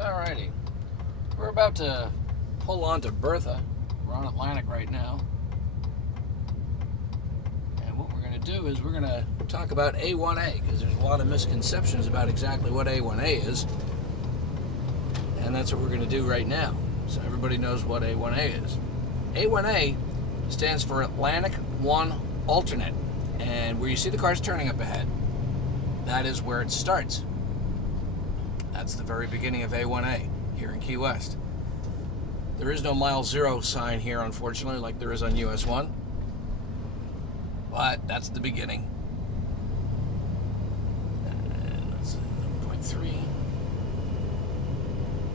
Alrighty, we're about to pull on to Bertha. We're on Atlantic right now. And what we're going to do is we're going to talk about A1A, because there's a lot of misconceptions about exactly what A1A is. And that's what we're going to do right now, so everybody knows what A1A is. A1A stands for Atlantic 1 Alternate. And where you see the cars turning up ahead, that is where it starts. That's the very beginning of A1A here in Key West. There is no mile zero sign here, unfortunately, like there is on US 1. But that's the beginning. And that's 11.3.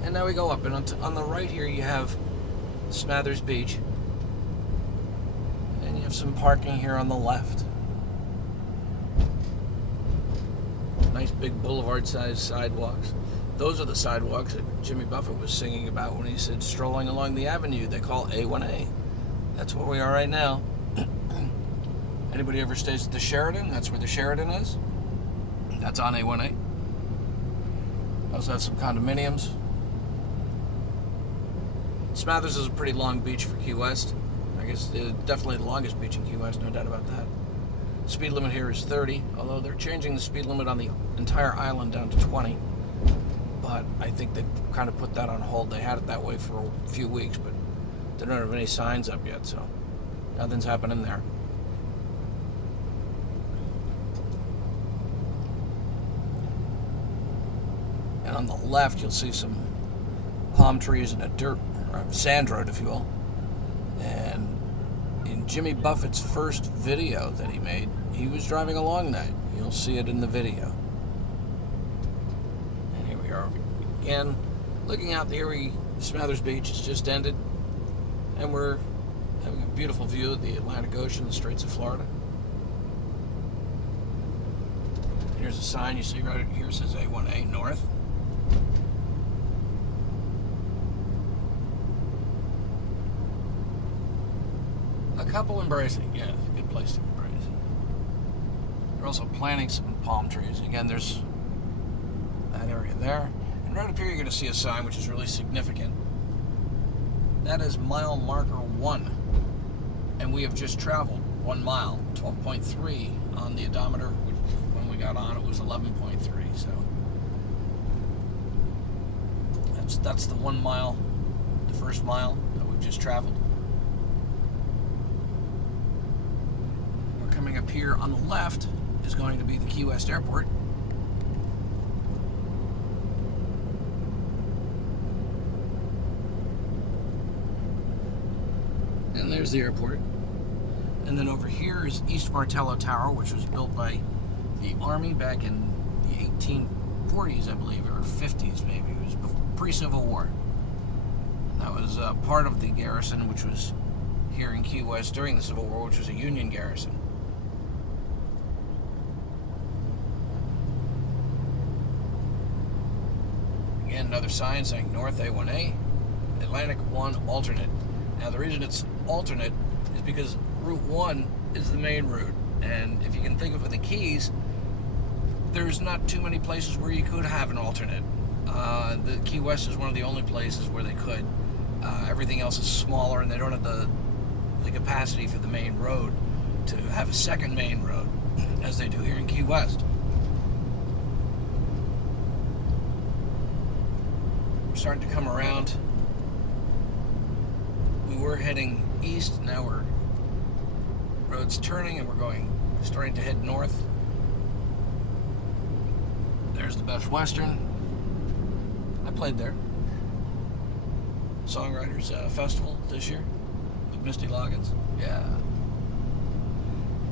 And now we go up. And on the right here, you have Smathers Beach. And you have some parking here on the left. Nice big boulevard-sized sidewalks. Those are the sidewalks that Jimmy Buffett was singing about when he said strolling along the avenue they call A1A. That's where we are right now. Anybody ever stays at the Sheraton? That's where the Sheraton is. That's on A1A. Also have some condominiums. Smathers is a pretty long beach for Key West. I guess definitely the longest beach in Key West, no doubt about that. Speed limit here is 30, although they're changing the speed limit on the entire island down to 20. But I think they kind of put that on hold. They had it that way for a few weeks, but they don't have any signs up yet, so nothing's happening there. And on the left, you'll see some palm trees and a dirt, or sand road, if you will. And in Jimmy Buffett's first video that he made, he was driving along that. You'll see it in the video. And here we are again, looking out there. Smathers Beach has just ended, and we're having a beautiful view of the Atlantic Ocean, the Straits of Florida. Here's a sign you see right here, says A1A North. A couple embracing, yeah, it's a good place to embrace. They're also planting some palm trees. Again, there's that area there. And right up here, you're going to see a sign which is really significant. That is mile marker 1. And we have just traveled 1 mile, 12.3 on the odometer. Which, when we got on, it was 11.3. So that's the 1 mile, the first mile that we've just traveled. Coming up here on the left is going to be the Key West Airport. And there's the airport. And then over here is East Martello Tower, which was built by the Army back in the 1840s, I believe, or 50s maybe. It was pre-Civil War. That was part of the garrison, which was here in Key West during the Civil War, which was a Union garrison. Again, another sign saying North A1A, Atlantic 1 Alternate. Now, the reason it's alternate is because Route 1 is the main route. And if you can think of it, the Keys, there's not too many places where you could have an alternate. The Key West is one of the only places where they could. Everything else is smaller, and they don't have the capacity for the main road to have a second main road, as they do here in Key West. Starting to come around. We were heading east, now road's turning and we're starting to head north. There's the Best Western. I played there. Songwriters Festival this year with Misty Loggins. Yeah.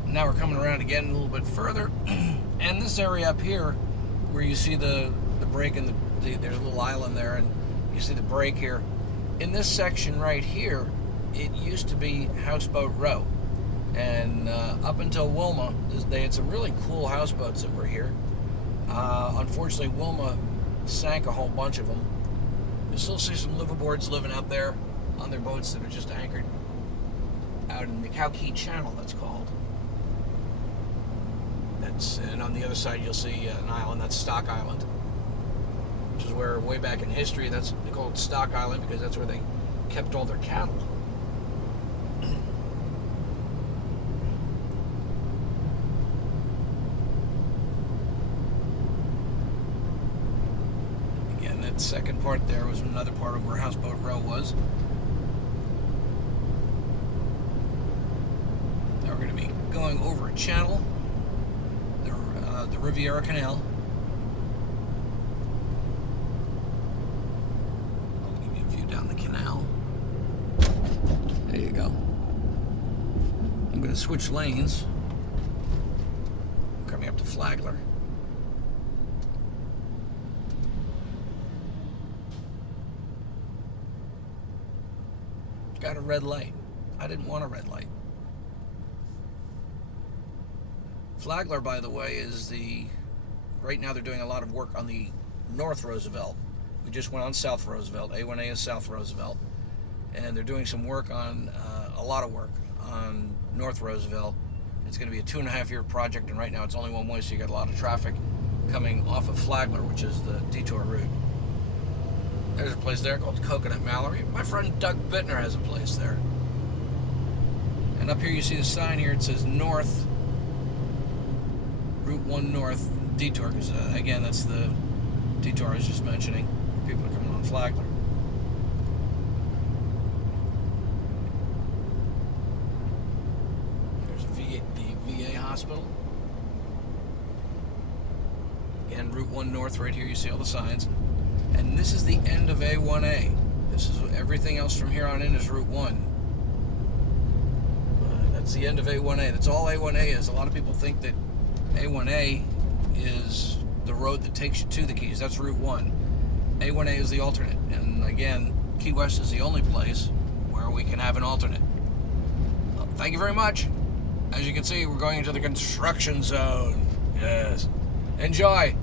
Now we're coming around again a little bit further, and this area up here where you see the break and there's a little island there, and you see the break here. In this section right here, it used to be Houseboat Row. And up until Wilma, they had some really cool houseboats that were here. Unfortunately, Wilma sank a whole bunch of them. You still see some liveaboards living out there on their boats that are just anchored out in the Cowkey Channel, that's called. And on the other side, you'll see an island, that's Stock Island. which is where way back in history, that's called Stock Island because that's where they kept all their cattle. Again, that second part there was another part of where Houseboat Row was. Now we're going to be going over a channel, the Riviera Canal. I'll give you a view down the canal. There you go. I'm going to switch lanes. Coming up to Flagler. Got a red light. I didn't want a red light. Flagler, by the way, is right now they're doing a lot of work on the North Roosevelt. We just went on South Roosevelt. A1A is South Roosevelt. And they're doing some work on, a lot of work on North Roosevelt. It's going to be a 2.5-year project, and right now it's only one way, so you got a lot of traffic coming off of Flagler, which is the detour route. There's a place there called Coconut Mallory. My friend Doug Bittner has a place there. And up here you see the sign here. It says North, Route 1 North detour, because again, that's the detour I was just mentioning. People are coming on Flagler. There's the VA hospital. Again, Route 1 North right here, you see all the signs. And this is the end of A1A. This is everything else from here on in is Route 1. That's the end of A1A. That's all A1A is. A lot of people think that A1A is the road that takes you to the Keys. That's Route 1. A1A is the alternate. And again, Key West is the only place where we can have an alternate. Well, thank you very much. As you can see, we're going into the construction zone. Yes. Enjoy.